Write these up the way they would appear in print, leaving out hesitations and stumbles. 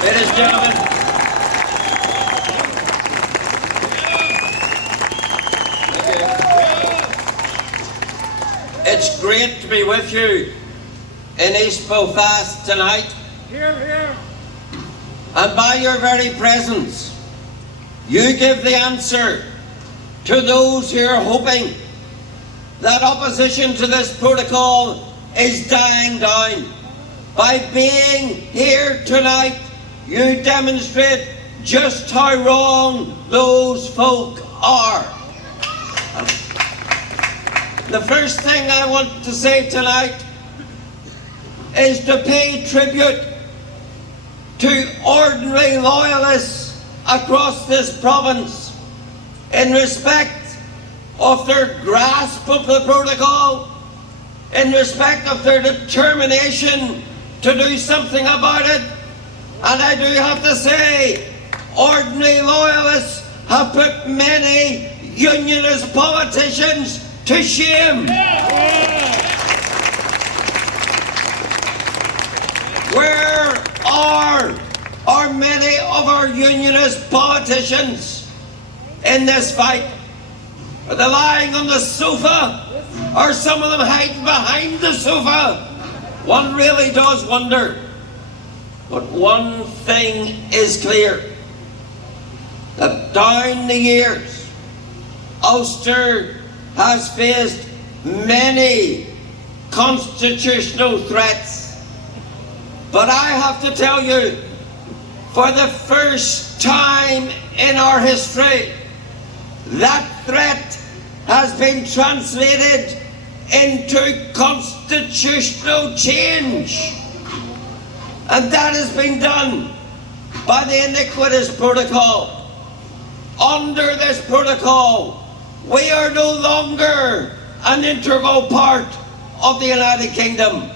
Ladies and gentlemen, it's great to be with you in East Belfast tonight. Here, here. And by your very presence, you give the answer to those who are hoping that opposition to this protocol is dying down. By being here tonight, you demonstrate just how wrong those folk are. The first thing I want to say tonight is to pay tribute to ordinary loyalists across this province in respect of their grasp of the protocol, in respect of their determination to do something about it. And I do have to say, ordinary loyalists have put many unionist politicians to shame. Where are many of our unionist politicians in this fight? Are they lying on the sofa? Are some of them hiding behind the sofa? One really does wonder. But one thing is clear, that down the years, Ulster has faced many constitutional threats. But I have to tell you, for the first time in our history, that threat has been translated into constitutional change. And that has been done by the iniquitous protocol. Under this protocol, we are no longer an integral part of the United Kingdom.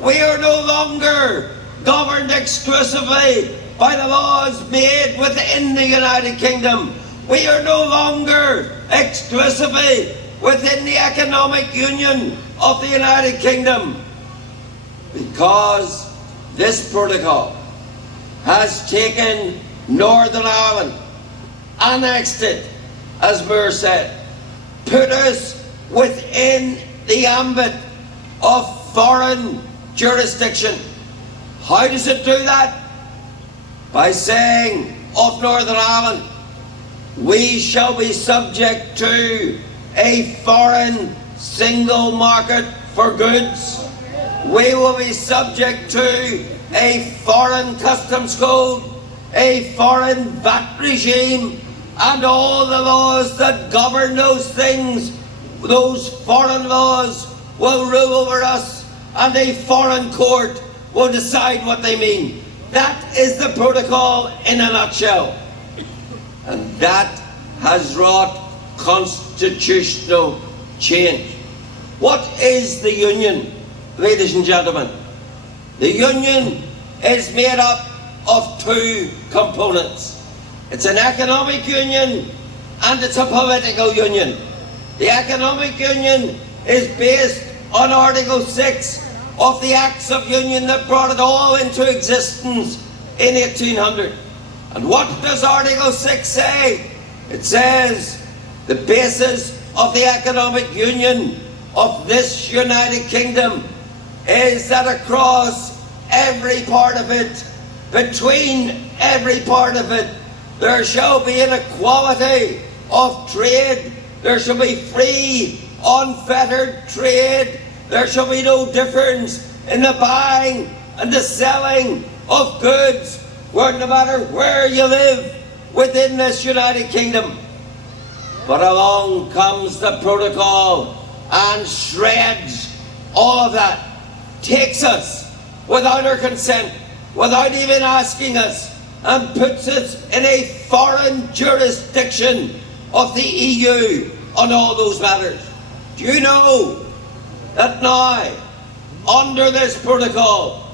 We are no longer governed exclusively by the laws made within the United Kingdom. We are no longer exclusively within the economic union of the United Kingdom, because this protocol has taken Northern Ireland, annexed it, as Moore said, put us within the ambit of foreign jurisdiction. How does it do that? By saying of Northern Ireland, we shall be subject to a foreign single market for goods. We will be subject to a foreign customs code, a foreign VAT regime, and all the laws that govern those things. Those foreign laws will rule over us, and a foreign court will decide what they mean. That is the protocol in a nutshell. And that has wrought constitutional change. What is the union, ladies and gentlemen? The union is made up of two components. It's an economic union and it's a political union. The economic union is based on Article 6 of the Acts of Union that brought it all into existence in 1800. And what does Article 6 say? It says the basis of the economic union of this United Kingdom is that across every part of it, between every part of it, there shall be an equality of trade. There shall be free, unfettered trade. There shall be no difference in the buying and the selling of goods, where no matter where you live within this United Kingdom. But along comes the protocol and shreds all of that, takes us without our consent, without even asking us, and puts us in a foreign jurisdiction of the EU on all those matters. Do you know that now, under this protocol,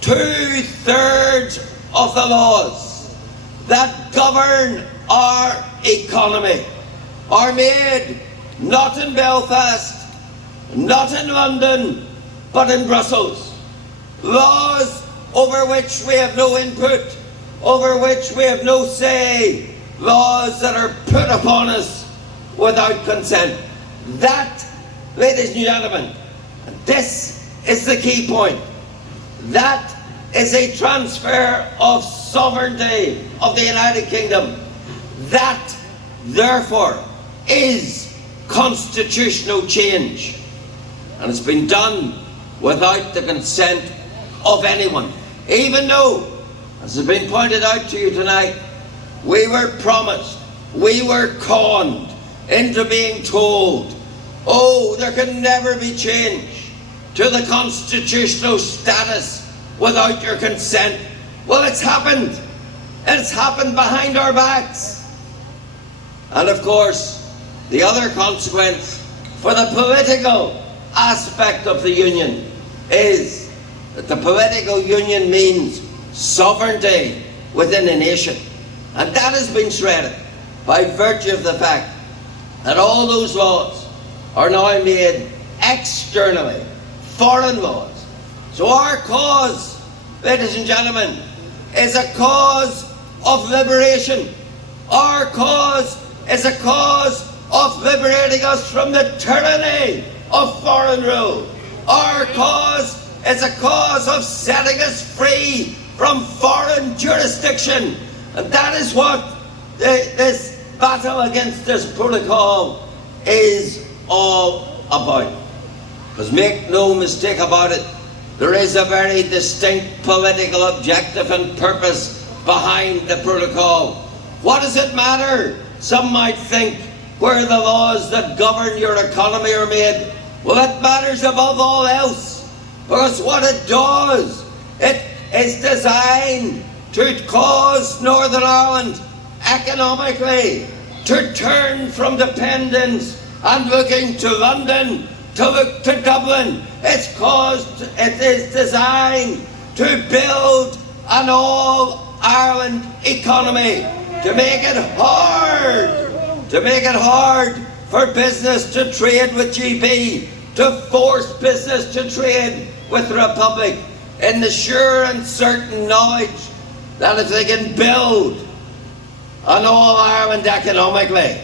2/3 of the laws that govern our economy are made not in Belfast, not in London, but in Brussels. Laws over which we have no input, over which we have no say, laws that are put upon us without consent. That, ladies and gentlemen, and this is the key point, that is a transfer of sovereignty of the United Kingdom. That, therefore, is constitutional change. And it's been done without the consent of anyone. Even though, as has been pointed out to you tonight, we were promised, we were conned into being told, oh, there can never be change to the constitutional status without your consent. Well, it's happened. It's happened behind our backs. And of course, the other consequence for the political aspect of the union is that the political union means sovereignty within a nation. And that has been shredded by virtue of the fact that all those laws are now made externally, foreign laws. So our cause, ladies and gentlemen, is a cause of liberation. Our cause is a cause of liberating us from the tyranny of foreign rule. Our cause is a cause of setting us free from foreign jurisdiction. And that is what this battle against this protocol is all about. Because make no mistake about it, there is a very distinct political objective and purpose behind the protocol. What does it matter, some might think, where the laws that govern your economy are made? Well, it matters above all else, because what it does, it is designed to cause Northern Ireland economically to turn from dependence and looking to London to look to Dublin. It is designed to build an all-Ireland economy, to make it hard for business to trade with GB, to force business to trade with the Republic, in the sure and certain knowledge that if they can build an all-Ireland economically,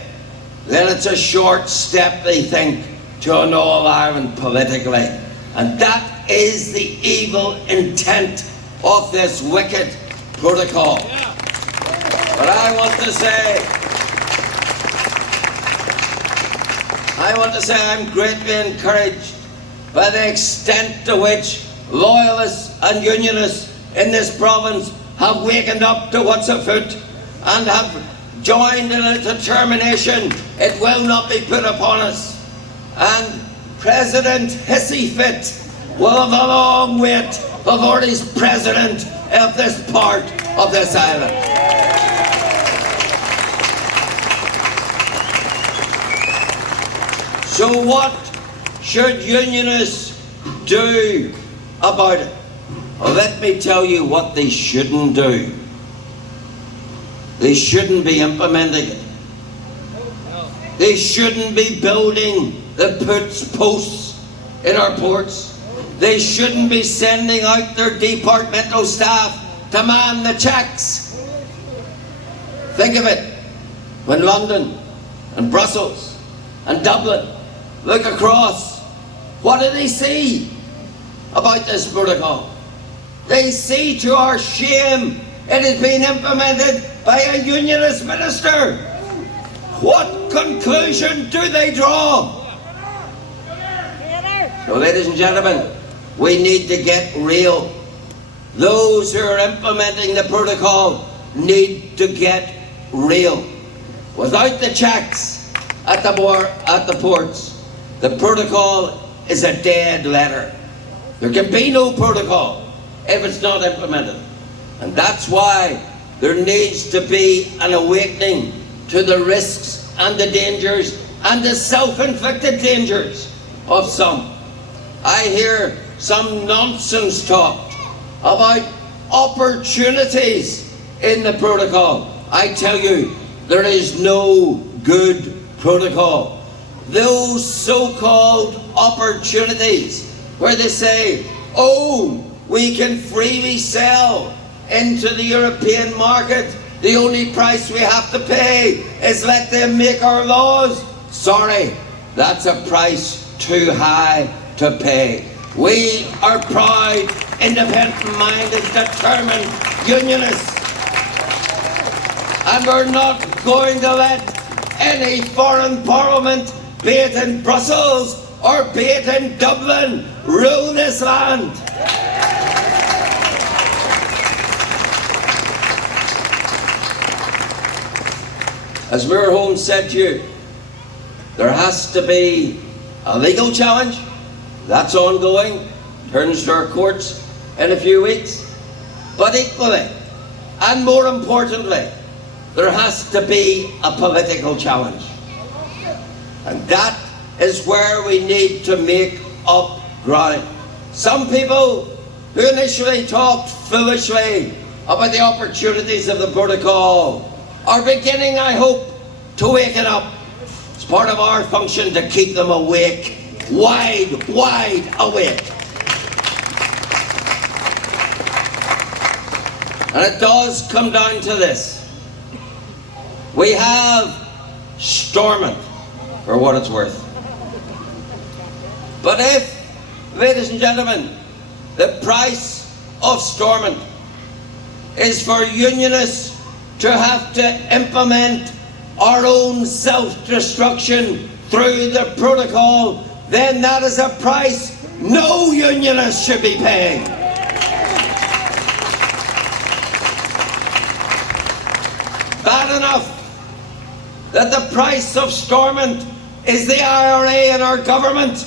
then it's a short step, they think, to an all-Ireland politically. And that is the evil intent of this wicked protocol. But I want to say I'm greatly encouraged by the extent to which loyalists and unionists in this province have wakened up to what's afoot and have joined in a determination it will not be put upon us. And President Hissyfit will have a long wait before he's president of this part of this island. So what should unionists do about it? Well, let me tell you what they shouldn't do. They shouldn't be implementing it. They shouldn't be building the posts in our ports. They shouldn't be sending out their departmental staff to man the checks. Think of it. When London and Brussels and Dublin look across, what do they see about this protocol? They see, to our shame, it has been implemented by a unionist minister. What conclusion do they draw? So, ladies and gentlemen, we need to get real. Those who are implementing the protocol need to get real. Without the checks at the ports, the protocol is a dead letter. There can be no protocol if it's not implemented. And that's why there needs to be an awakening to the risks and the dangers and the self-inflicted dangers of some. I hear some nonsense talk about opportunities in the protocol. I tell you, there is no good protocol. Those so-called opportunities where they say, oh, we can freely sell into the European market, the only price we have to pay is let them make our laws. Sorry, that's a price too high to pay. We are proud, independent-minded, determined unionists, and we're not going to let any foreign parliament, be it in Brussels or be it in Dublin, rule this land. As Mayor Holmes said to you, there has to be a legal challenge. That's ongoing, turns to our courts in a few weeks. But equally, and more importantly, there has to be a political challenge. And that is where we need to make up ground. Some people who initially talked foolishly about the opportunities of the protocol are beginning, I hope, to waken up. It's part of our function to keep them awake, wide awake. And it does come down to this. We have Stormont, for what it's worth. But if, ladies and gentlemen, the price of Stormont is for unionists to have to implement our own self-destruction through the protocol, then that is a price no unionist should be paying. Bad enough that the price of Stormont is the IRA and our government.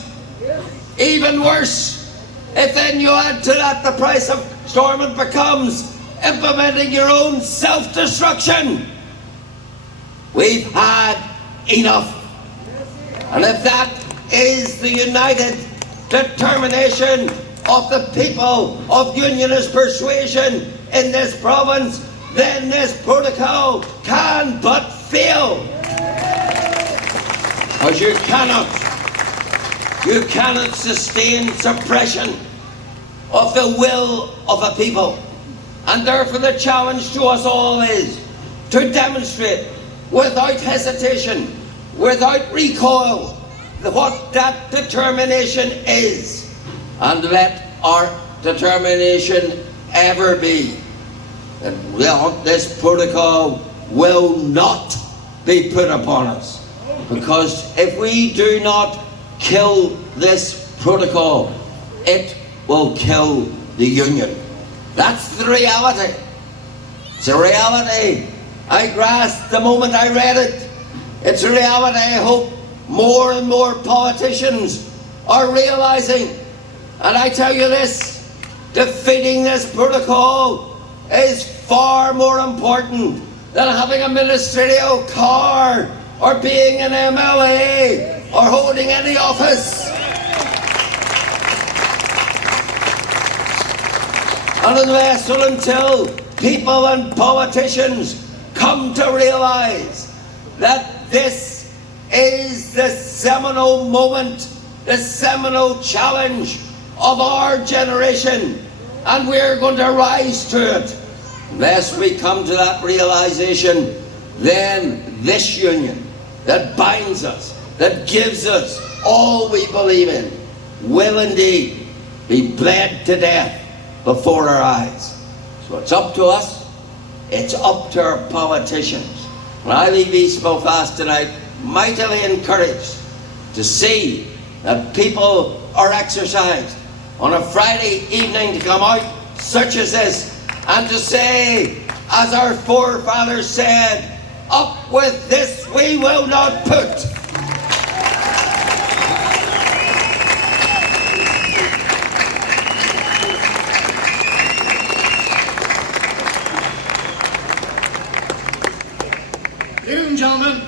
Even worse, if then you add to that the price of Stormont becomes implementing your own self-destruction. We've had enough. And if that is the united determination of the people of unionist persuasion in this province, then this protocol can but fail. Because you cannot sustain suppression of the will of a people. And therefore the challenge to us all is to demonstrate without hesitation, without recoil, what that determination is. And let our determination ever be that this protocol will not be put upon us. Because if we do not kill this protocol, it will kill the union. That's the reality. It's a reality I grasped the moment I read it. It's a reality I hope more and more politicians are realizing. And I tell you this, defeating this protocol is far more important than having a ministerial car or being an MLA or holding any office. And unless or until people and politicians come to realize that this is the seminal moment, the seminal challenge of our generation, and we're going to rise to it. Unless we come to that realization, then this union that binds us, that gives us all we believe in, will indeed be bled to death before our eyes. So it's up to us, it's up to our politicians. When I leave East Belfast tonight, mightily encouraged to see that people are exercised on a Friday evening to come out such as this and to say, as our forefathers said, up with this we will not put. Ladies and gentlemen,